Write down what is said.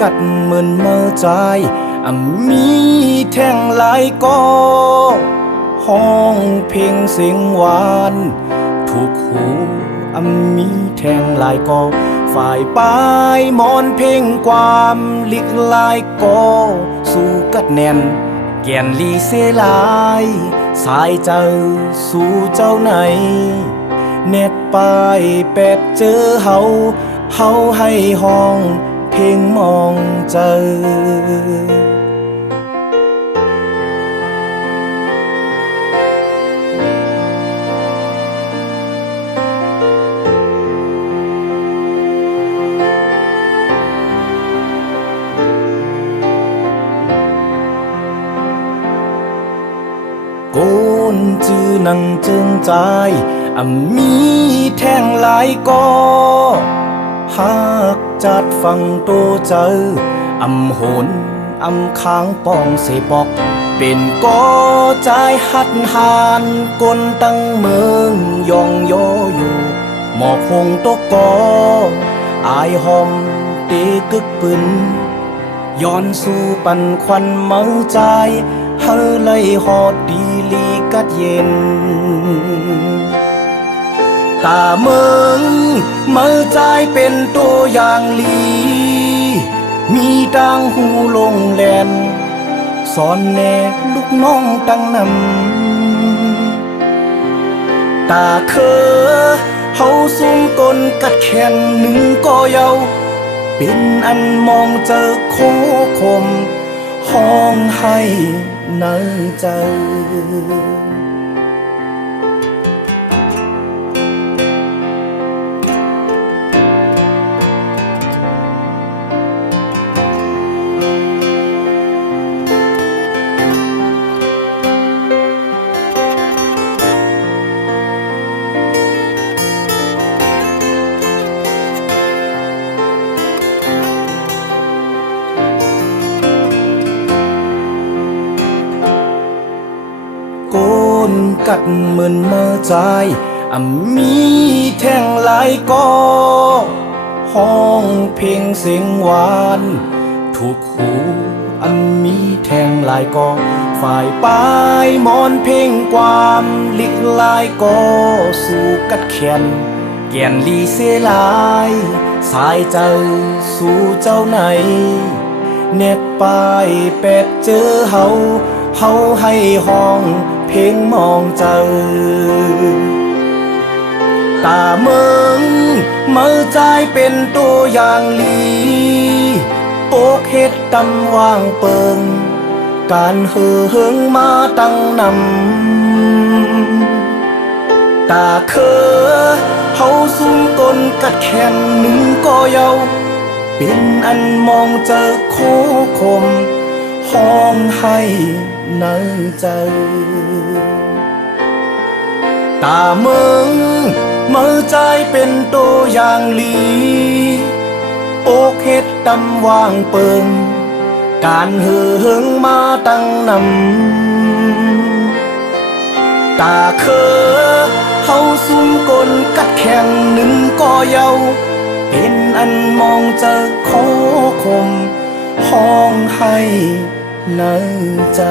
กัดเหมือนเมื่อใจมีแท่งหลายก็ห้องเพลงเสียงหวานถูกหูมีแท่งหลายก็ฝ่ายปลายมอนเพลงความลิกลายก็สู้กัดแน่นแก่นลีเสลายสายเจ้าสู่เจ้าไหนเน็ตปลายแปดเจอเฮาให้ห้องเพลงมองเจอโกนจื้อนังจึงใจมีแท่งหลายก็หากจัดฟังโตเจอโหนค้างป้องเสปอกเป็นก็ใจหัดหานกลตั้งเมืองยองโยอยู่หมอกหงตกกออายหอมเตกึกปืนย้อนสู่ปันควันเมาใจเฮาไล่หอดดีลีกัดเย็นตาเมืองเมื่อใจเป็นตัวอย่างลีมีดังหูลงแลนสอนแน่ลูกน้องตั้งนำตาเคอเฮาสูงกลกัดแขนหนึ่งก็เยาเป็นอันมองเจอโคคมห้องให้ในใจโกนกัดเหมือนเมื่อใจมีแท่งหลายก็ห้องเพลงเสียงหวานถูกหูมีแท่งหลายก็ฝ่ายปลายมอนเพลงความลิกลายก็สู่กัดแขนแก่นลีเสลายสายเจ้าสู่เจ้าไหนเน็บปลายแปดเจอเฮาให้ห้องเพลงมองเจอตาเมืองเมื่อใจเป็นตัวอย่างลีโปกเฮ็ดตำว่างเปิงการเหิงมาตั้งนำตาเคอเฮาสูงกลกัดแขนหนึ่งก็เยาเป็นอันมองเจอโคคมห้องให้ในใจตาเมืองเมื่อใจเป็นตัวอย่างลีโอกเฮ็ดตำว่างเปิงการเหิงมาตั้งนำตาเคอเฮาสูงกลกัดแข่งหนึ่งก็เยาเป็นอันมองเจอโคคมห้องให้ในใจ